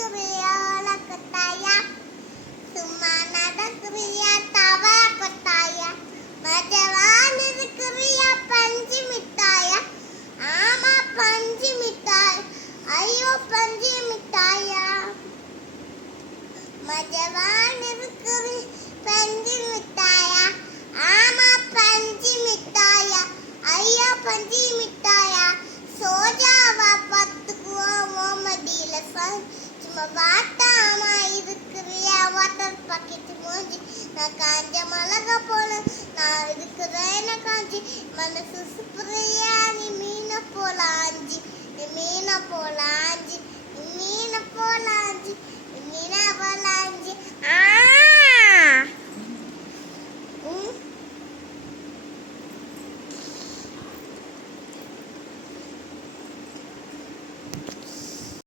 இருக்கிறியா கொத்தாயா, சும்மா நடக்கிறியா தவா கொத்தாயா, மஜவான் இருக்கிறியா பஞ்சு மிட்டாயா, ஆமா பஞ்சு மிட்டாய், ஐயோ பஞ்சு மிட்டாயா, மஜவான் இருக்கிறி பஞ்சு மிட்டாயா, ஆமா பஞ்சு மிட்டாயா, ஐயோ பஞ்சு மிட்டாயா, சோஜாவா பத்துக்குவோம் ஓமடியில சும்மா வாட்டாமா இருக்கிறியா வாட்டர் பாக்கெட் மூஞ்சி, நான் காஞ்ச மிளகா போல நான் இருக்கிறேன் காஞ்சி, மனசு சுப்புறியா நீ மீனை போல ஆஞ்சி, நீ மீனை போல ஆஞ்சி.